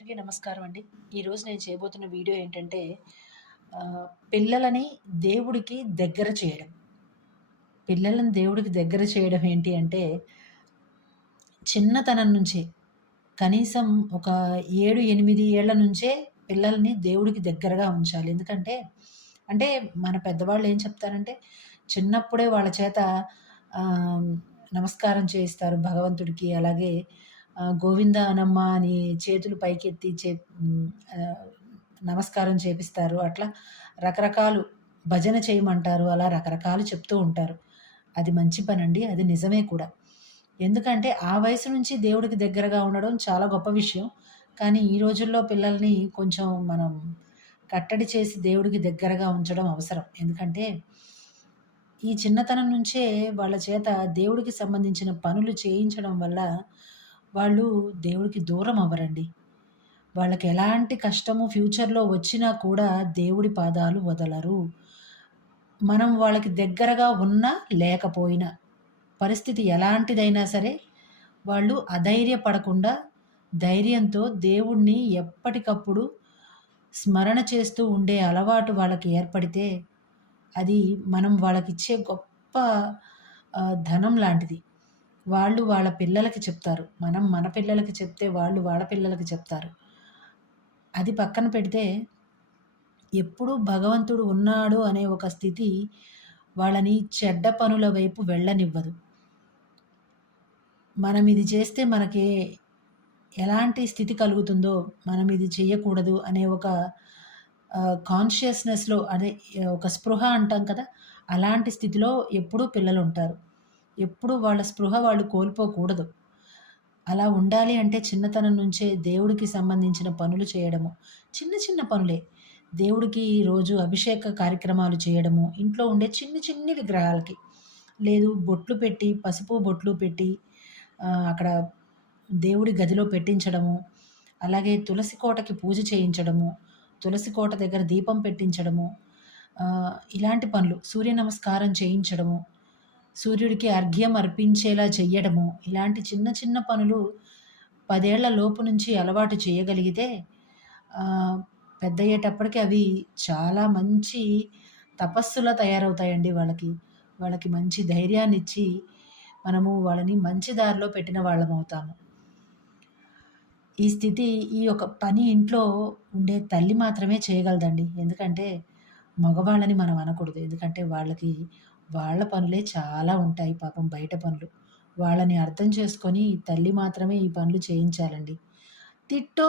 అందరికీ నమస్కారం అండి. ఈరోజు నేను చేయబోతున్న వీడియో ఏంటంటే పిల్లలని దేవుడికి దగ్గర చేయడం. పిల్లలని దేవుడికి దగ్గర చేయడం ఏంటి అంటే, చిన్నతనం నుంచే కనీసం ఒక 7, 8 ఏళ్ల నుంచే పిల్లల్ని దేవుడికి దగ్గరగా ఉంచాలి. ఎందుకంటే, అంటే మన పెద్దవాళ్ళు ఏం చెప్తారంటే, చిన్నప్పుడే వాళ్ళ చేత ఆహ్, నమస్కారం చేయిస్తారు భగవంతుడికి. అలాగే గోవిందా అనమ్మ అని చేతులు పైకెత్తి ఆహ్, నమస్కారం చేపిస్తారు. అట్లా రకరకాలు భజన చేయమంటారు. అలా రకరకాలు చెప్తూ ఉంటారు. అది మంచి పనండి. అది నిజమే కూడా. ఎందుకంటే ఆ వయసు నుంచి దేవుడికి దగ్గరగా ఉండడం చాలా గొప్ప విషయం. కానీ ఈ రోజుల్లో పిల్లల్ని కొంచెం మనం కట్టడి చేసి దేవుడికి దగ్గరగా ఉంచడం అవసరం. ఎందుకంటే ఈ చిన్నతనం నుంచే వాళ్ళ చేత దేవుడికి సంబంధించిన పనులు చేయించడం వల్ల వాళ్ళు దేవుడికి దూరం అవ్వరండి. వాళ్ళకి ఎలాంటి కష్టము ఫ్యూచర్‌లో వచ్చినా కూడా దేవుడి పాదాలు వదలరు. మనం వాళ్ళకి దగ్గరగా ఉన్నా, లేకపోయినా పరిస్థితి ఎలాంటిదైనా సరే, వాళ్ళు అధైర్యపడకుండా ధైర్యంతో దేవుడిని ఎప్పటికప్పుడు స్మరణ చేస్తూ ఉండే అలవాటు వాళ్ళకి ఏర్పడితే, అది మనం వాళ్ళకిచ్చే గొప్ప ధనం లాంటిది. వాళ్ళు వాళ్ళ పిల్లలకి చెప్తారు. మనం మన పిల్లలకి చెప్తే, వాళ్ళు వాళ్ళ పిల్లలకి చెప్తారు. అది పక్కన పెడితే, ఎప్పుడూ భగవంతుడు ఉన్నాడు అనే ఒక స్థితి వాళ్ళని చెడ్డ పనుల వైపు వెళ్ళనివ్వదు. మనం ఇది చేస్తే మనకి ఎలాంటి స్థితి కలుగుతుందో, మనం ఇది చేయకూడదు అనే ఒక కాన్షియస్‌నెస్‌లో అదే ఒక స్పృహ అంటాం కదా! అలాంటి స్థితిలో ఎప్పుడూ పిల్లలుంటారు. ఎప్పుడూ వాళ్ళ స్పృహ వాళ్ళు కోల్పోకూడదు. అలా ఉండాలి అంటే చిన్నతనం నుంచే దేవుడికి సంబంధించిన పనులు చేయడము. చిన్న చిన్న పనులే. దేవుడికి రోజు అభిషేక కార్యక్రమాలు చేయడము. ఇంట్లో ఉండే చిన్ని చిన్ని విగ్రహాలకి. లేదు బొట్లు పెట్టి, పసుపు బొట్లు పెట్టి అక్కడ దేవుడి గదిలో పెట్టించడము. అలాగే తులసి కోటకి పూజ చేయించడము. తులసి కోట దగ్గర దీపం పెట్టించడము. ఇలాంటి పనులు. సూర్య నమస్కారం చేయించడము. సూర్యుడికి అర్ఘ్యం అర్పించేలా చెయ్యడము. ఇలాంటి చిన్న చిన్న పనులు 10 ఏళ్ల లోపు నుంచి అలవాటు చేయగలిగితే ఆహ్, పెద్దయ్యేటప్పటికి అవి చాలా మంచి తపస్సులా తయారవుతాయండి వాళ్ళకి. వాళ్ళకి మంచి ధైర్యాన్నిచ్చి, మనము వాళ్ళని మంచి దారిలో పెట్టిన వాళ్ళమవుతాము. ఈ స్థితి ఈ యొక్క పని ఇంట్లో ఉండే తల్లి మాత్రమే చేయగలదండి. ఎందుకంటే మగవాళ్ళని మనం అనకూడదు. ఎందుకంటే వాళ్ళకి వాళ్ళ పనులే చాలా ఉంటాయి పాపం బయట పనులు. వాళ్ళని అర్థం చేసుకొని తల్లి మాత్రమే ఈ పనులు చేయించాలండి. తిట్టో